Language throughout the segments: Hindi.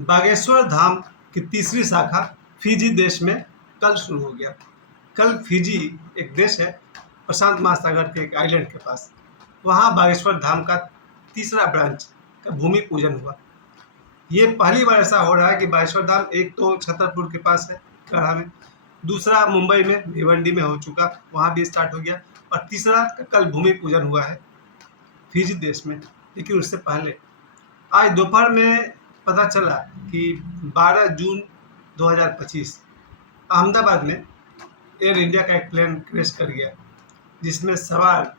बागेश्वर धाम की तीसरी शाखा फिजी देश में कल शुरू हो गया। कल फिजी एक देश है प्रशांत महासागर के एक आइलैंड के पास। वहाँ बागेश्वर धाम का तीसरा ब्रांच का भूमि पूजन हुआ। ये पहली बार ऐसा हो रहा है कि बागेश्वर धाम एक तो छतरपुर के पास है गढ़ा में, दूसरा मुंबई में भिवंडी में हो चुका, वहाँ भी स्टार्ट हो गया, और तीसरा का कल भूमि पूजन हुआ है फिजी देश में। लेकिन उससे पहले आज दोपहर में पता चला कि 12 जून 2025 अहमदाबाद में एयर इंडिया का एक प्लेन क्रैश कर गया, जिसमें सवार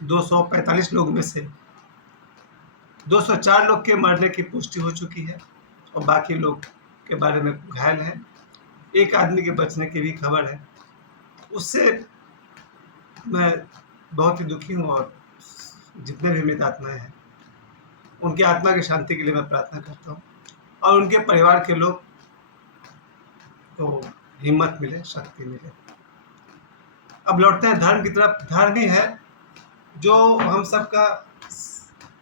245 लोग में से 204 लोग के मरने की पुष्टि हो चुकी है और बाकी लोग के बारे में घायल हैं। एक आदमी के बचने की भी खबर है। उससे मैं बहुत ही दुखी हूँ और जितने भी मृत आत्माएं हैं उनकी आत्मा की शांति के लिए मैं प्रार्थना करता हूँ और उनके परिवार के लोग को हिम्मत मिले, शक्ति मिले। अब लौटते हैं धर्म की तरफ। धर्म ही है जो हम सबका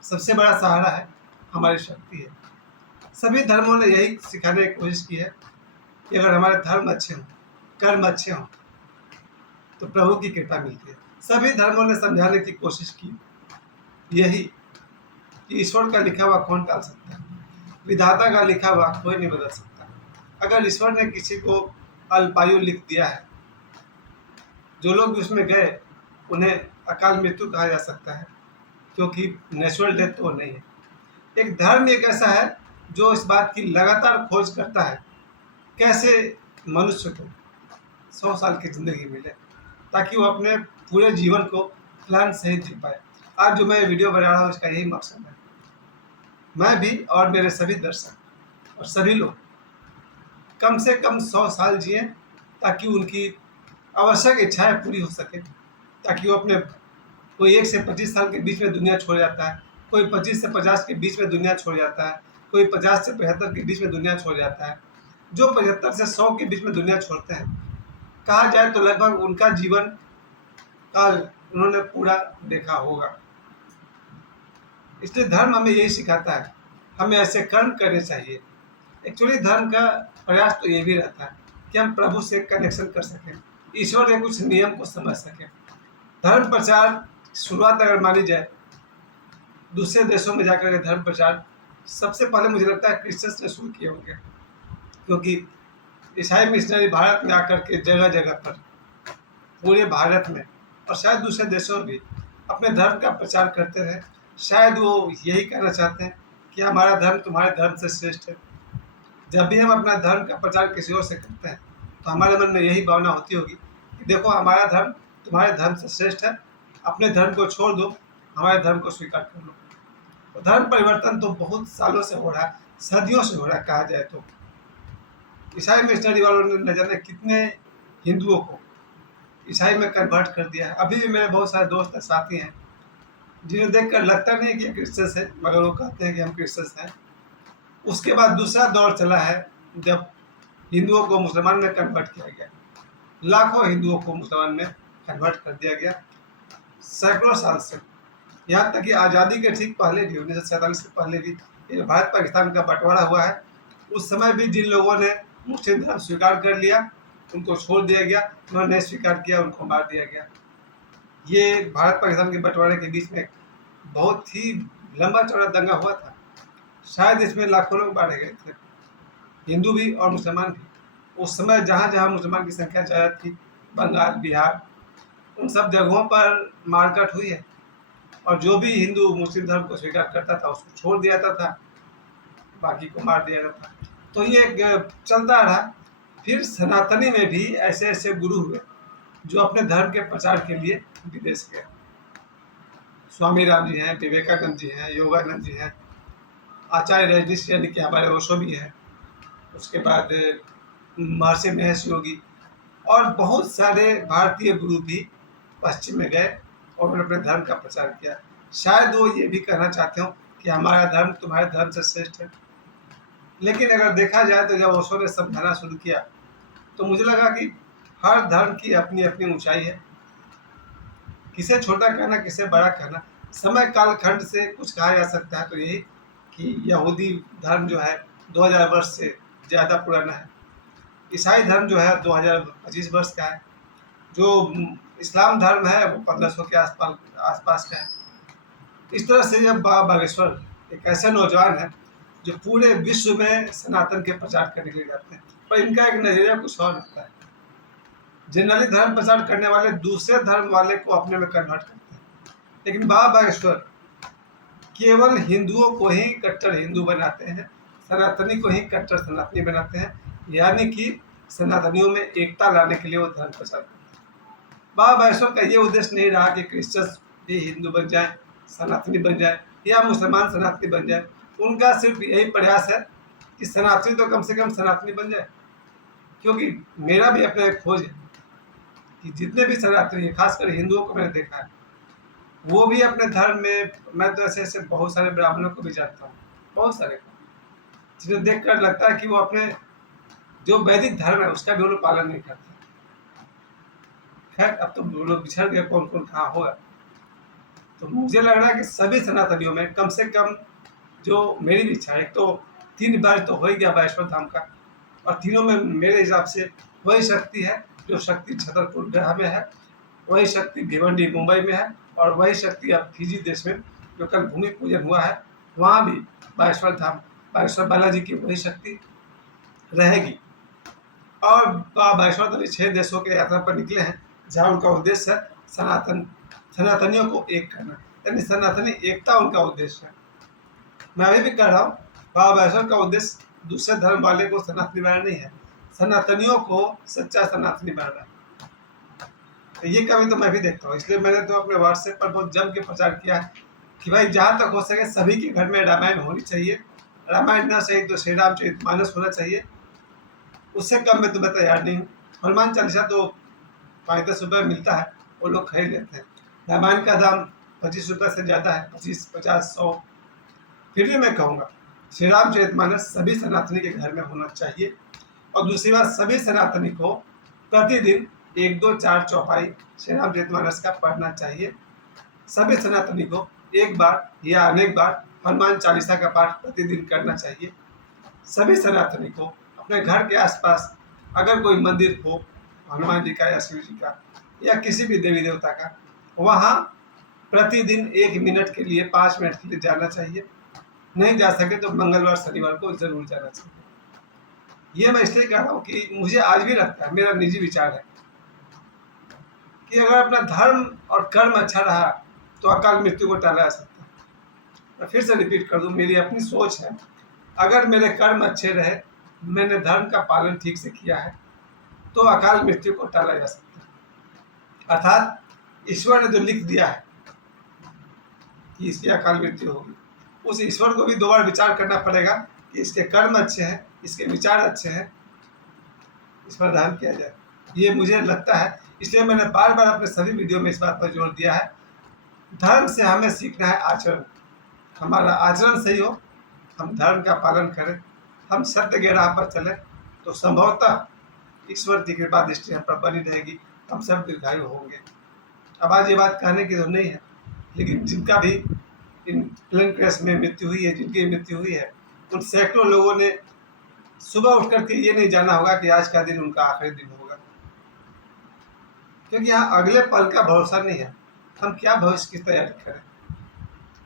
सबसे बड़ा सहारा है, हमारी शक्ति है। सभी धर्मों ने यही सिखाने की कोशिश की है कि अगर हमारे धर्म अच्छे हों, कर्म अच्छे हों, तो प्रभु की कृपा मिलती है। सभी धर्मों ने समझाने की कोशिश की यही कि ईश्वर का लिखा हुआ कौन टाल सकता है, विधाता का लिखा हुआ कोई नहीं बदल सकता। अगर ईश्वर ने किसी को अल्पायु लिख दिया है, जो लोग भी उसमें गए उन्हें अकाल मृत्यु कहा जा सकता है, क्योंकि नेचुरल डेथ तो नहीं है। एक धर्म एक ऐसा है जो इस बात की लगातार खोज करता है कैसे मनुष्य को 100 साल की जिंदगी मिले, ताकि वो अपने पूरे जीवन को प्लान सहित जी पाए। आज जो मैं वीडियो बना रहा हूँ इसका यही मकसद है। मैं भी और मेरे सभी दर्शक और सभी लोग कम से कम 100 साल जिए, ताकि उनकी आवश्यक इच्छाएं पूरी हो सके, ताकि वो अपने कोई 1 से 25 साल के बीच में दुनिया छोड़ जाता है, कोई 25 से 50 के बीच में दुनिया छोड़ जाता है, कोई 50 से 75 के बीच में दुनिया छोड़ जाता है। जो 75 से 100 के बीच में दुनिया छोड़ते हैं, कहा जाए तो लगभग उनका जीवन काल उन्होंने पूरा देखा होगा। इसलिए धर्म हमें यही सिखाता है, हमें ऐसे कर्म करने चाहिए। एक्चुअली धर्म का प्रयास तो ये भी रहता है कि हम प्रभु से कनेक्शन कर सकें, ईश्वर के कुछ नियम को समझ सकें। धर्म प्रचार शुरुआत अगर मानी जाए दूसरे देशों में जाकर के धर्म प्रचार सबसे पहले मुझे लगता है क्रिश्चियंस ने शुरू किए होंगे, क्योंकि ईसाई मिशनरी भारत में आकर के जगह जगह पर पूरे भारत में और शायद दूसरे देशों में भी अपने धर्म का प्रचार करते रहे। शायद वो यही कहना चाहते हैं कि हमारा धर्म तुम्हारे धर्म से श्रेष्ठ है। जब भी हम अपना धर्म का प्रचार किसी और से करते हैं तो हमारे मन में यही भावना होती होगी कि देखो हमारा धर्म तुम्हारे धर्म से श्रेष्ठ है, अपने धर्म को छोड़ दो, हमारे धर्म को स्वीकार कर लो। तो धर्म परिवर्तन तो बहुत सालों से हो रहा है, सदियों से हो रहा है कहा जाए तो। ईसाई मिशनरी वालों ने न जाने कितने हिंदुओं को ईसाई में कन्वर्ट कर दिया है। अभी भी मेरे बहुत सारे दोस्त हैं, साथी हैं, जिन्हें देखकर लगता नहीं कि क्रिश्चियंस है, मगर वो कहते हैं कि हम क्रिश्चियंस हैं। उसके बाद दूसरा दौर चला है जब हिंदुओं को मुसलमान में कन्वर्ट किया गया, लाखों हिंदुओं को मुसलमान में कन्वर्ट कर दिया गया सैकड़ों साल से। यहाँ तक कि आज़ादी के ठीक पहले भी 1947 से पहले भी ये भारत पाकिस्तान का बंटवारा हुआ है, उस समय भी जिन लोगों ने मुस्लिम धर्म स्वीकार कर लिया उनको छोड़ दिया गया, उन्होंने नहीं स्वीकार किया उनको मार दिया गया। ये भारत पाकिस्तान के बंटवारे के बीच में बहुत ही लंबा चौड़ा दंगा हुआ था। शायद इसमें लाखों लोग मारे गए थे, हिंदू भी और मुसलमान भी। उस समय जहाँ जहाँ मुसलमान की संख्या ज़्यादा थी, बंगाल, बिहार, उन सब जगहों पर मारकाट हुई है, और जो भी हिंदू मुस्लिम धर्म को स्वीकार करता था उसको छोड़ दिया जाता था, बाकी को मार दिया जाता था। तो ये चलता रहा। फिर सनातनी में भी ऐसे ऐसे गुरु हुए जो अपने धर्म के प्रचार के लिए विदेश गए। स्वामी राम जी हैं, विवेकानंद जी हैं, योगानंद जी हैं, आचार्य रजनीश यानी कि हमारे ओशो भी हैं, उसके बाद महर्षि महेश योगी और बहुत सारे भारतीय गुरु भी पश्चिम में गए और उन्होंने अपने धर्म का प्रचार किया। शायद वो ये भी कहना चाहते हो कि हमारा धर्म तुम्हारे धर्म से श्रेष्ठ है। लेकिन अगर देखा जाए तो जब ओशो ने समझाना शुरू किया तो मुझे लगा कि हर धर्म की अपनी अपनी ऊंचाई है, किसे छोटा कहना किसे बड़ा कहना। समय कालखंड से कुछ कहा जा सकता है तो यही कि यहूदी धर्म जो है 2000 वर्ष से ज़्यादा पुराना है। ईसाई धर्म जो है 2025 वर्ष का है। जो इस्लाम धर्म है वो 1500 के आसपास का है। इस तरह से जब बाबा बागेश्वर एक ऐसा नौजवान है जो पूरे विश्व में सनातन के प्रचार करने के लिए जाते हैं, पर इनका एक नजरिया कुछ और होता है। जनरली धर्म प्रचार करने वाले दूसरे धर्म वाले को अपने में कन्वर्ट करते हैं, लेकिन बाबा बागेश्वर केवल हिंदुओं को ही कट्टर हिंदू बनाते हैं, सनातनी को ही कट्टर सनातनी बनाते हैं, यानी कि सनातनियों में एकता लाने के लिए वो धर्म प्रचार करते हैं। बाबा बागेश्वर का ये उद्देश्य नहीं रहा कि क्रिश्चियन भी हिंदू बन जाए, सनातनी बन जाए, या मुसलमान सनातनी बन जाए। उनका सिर्फ यही प्रयास है कि सनातनी तो कम से कम सनातनी बन जाए। क्योंकि मेरा भी अपना एक खोज है कि जितने भी सनातनी हैं, खासकर हिंदुओं को मैंने देखा है, वो भी अपने धर्म में, मैं तो ऐसे ऐसे बहुत सारे ब्राह्मणों को भी जानता हूँ, बहुत सारे को, जिन्हें देख कर लगता है कि वो अपने जो वैदिक धर्म है उसका भी वो लोग पालन नहीं करते। खैर, अब तो वो लोग बिछड़ गए, कौन कौन कहाँ होगा। तो मुझे लग रहा है कि सभी सनातनियों में कम से कम, जो मेरी भी इच्छा है, एक तो 3 बार तो हो ही गया वैष्णो धाम का, और तीनों में मेरे हिसाब से वही शक्ति है जो शक्ति छतरपुर ग्रह में है, वही शक्ति भिवंडी मुंबई में है, और वही शक्ति अब फिजी देश में जो कल भूमि पूजन हुआ है वहाँ भी बागेश्वर धाम, बागेश्वर बालाजी की वही शक्ति रहेगी। और बागेश्वर तो 6 देशों के यात्रा पर निकले हैं, जहाँ उनका उद्देश्य है सनातनियों को एक करना, यानी सनातनी एकता उनका उद्देश्य है। मैं अभी भी कह रहा हूँ, बाबा बागेश्वर का उद्देश्य दूसरे धर्म वाले को सनातनी बनाना नहीं है, सनातनियों को सच्चा सनातनी बनाना है। तो ये कमी तो मैं भी देखता हूँ, इसलिए मैंने तो अपने व्हाट्सएप पर बहुत जम के प्रचार किया है कि भाई जहाँ तक हो सके सभी के घर में रामायण होनी चाहिए, रामायण ना सही तो श्री रामचरितमानस होना चाहिए, उससे कम में तो मैं तैयार नहीं हूँ। हनुमान चालीसा तो 5-10 रुपये मिलता है, वो लोग खरीद लेते हैं। रामायण का दाम 25 रुपये से ज़्यादा है, 25, 50, 100। फिर भी मैं कहूँगा श्री रामचरितमानस सभी सनातनी के घर में होना चाहिए। और दूसरी बात, सभी सनातनी को प्रतिदिन 1-2-4 चौपाई श्री रामचरितमानस का पढ़ना चाहिए। सभी सनातनी को एक बार या अनेक बार हनुमान चालीसा का पाठ प्रतिदिन करना चाहिए। सभी सनातनी को अपने घर के आसपास अगर कोई मंदिर हो, हनुमान जी का या शिव जी का या किसी भी देवी देवता का, वहाँ प्रतिदिन 1 मिनट के लिए, 5 मिनट के लिए जाना चाहिए। नहीं जा सके तो मंगलवार शनिवार को जरूर जाना चाहिए। ये मैं इसलिए कह रहा हूँ कि मुझे आज भी लगता है, मेरा निजी विचार है कि अगर अपना धर्म और कर्म अच्छा रहा तो अकाल मृत्यु को टाला जा सकता है। मैं फिर से रिपीट कर दूं, मेरी अपनी सोच है, अगर मेरे कर्म अच्छे रहे, मैंने धर्म का पालन ठीक से किया है, तो अकाल मृत्यु को टाला जा सकता है। अर्थात ईश्वर ने जो लिख दिया है कि इसकी अकाल मृत्यु होगी, उस ईश्वर को भी 2 बार विचार करना पड़ेगा कि इसके कर्म अच्छे हैं, इसके विचार अच्छे हैं, इस पर ध्यान किया जाए। ये मुझे लगता है, इसलिए मैंने बार बार अपने सभी वीडियो में इस बात पर जोर दिया है, धर्म से हमें सीखना है आचरण। हमारा आचरण सही हो, हम धर्म का पालन करें, हम सत्य के राह पर चलें, तो संभवतः ईश्वर की कृपा दृष्टि हम पर बनी रहेगी, हम सब दीर्घायु होंगे। अब आज ये बात कहने की तो नहीं है, लेकिन जिनका भी इन प्लेन क्रैश में मृत्यु हुई है, जिनकी मृत्यु हुई है, उन सैकड़ों लोगों ने सुबह उठ करके ये नहीं जाना होगा कि आज का दिन उनका आखिरी दिन होगा, क्योंकि यहाँ अगले पल का भरोसा नहीं है। हम क्या भविष्य की तैयारी करें।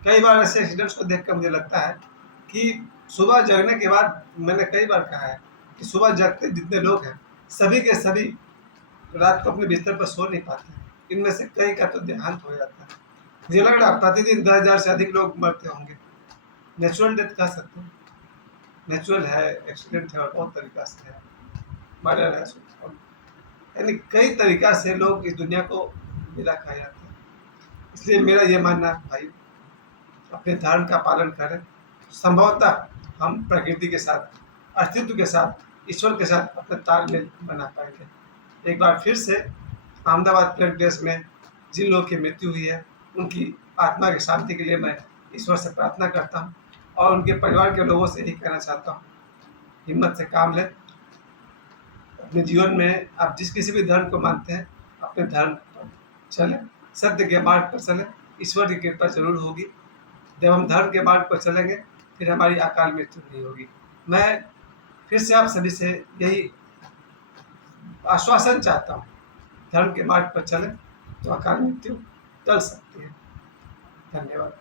कई बार ऐसे एक्सीडेंट्स को देखकर मुझे लगता है कि सुबह जगने के बाद, मैंने कई बार कहा है कि सुबह जगते जितने लोग हैं, सभी के सभी रात को अपने बिस्तर पर सो नहीं पाते। इनमें से कई का तो देहांत हो जाता है। मुझे लग रहा है प्रतिदिन 10,000 से अधिक लोग मरते होंगे। नेचुरल डेथ कह सकते हैं, नेचुरल है, एक्सीडेंट है, और बहुत तरीका से है, मर्डर है, यानी कई तरीका से लोग इस दुनिया को विदा खा जाते हैं। इसलिए मेरा ये मानना है भाई, अपने धर्म का पालन करें, संभवतः हम प्रकृति के साथ, अस्तित्व के साथ, ईश्वर के साथ अपना तालमेल बना पाएंगे। एक बार फिर से अहमदाबाद प्लेन क्रैश में जिन लोगों की मृत्यु हुई है, उनकी आत्मा की शांति के लिए मैं ईश्वर से प्रार्थना करता हूँ, और उनके परिवार के लोगों से यही कहना चाहता हूँ, हिम्मत से काम लें। अपने जीवन में आप जिस किसी भी धर्म को मानते हैं, अपने धर्म पर चलें, सत्य के मार्ग पर चलें, ईश्वर की कृपा जरूर होगी। जब हम धर्म के मार्ग पर चलेंगे, फिर हमारी अकाल मृत्यु नहीं होगी। मैं फिर से आप सभी से यही आश्वासन चाहता हूँ, धर्म के मार्ग पर चलें तो अकाल मृत्यु टल सकती है। धन्यवाद।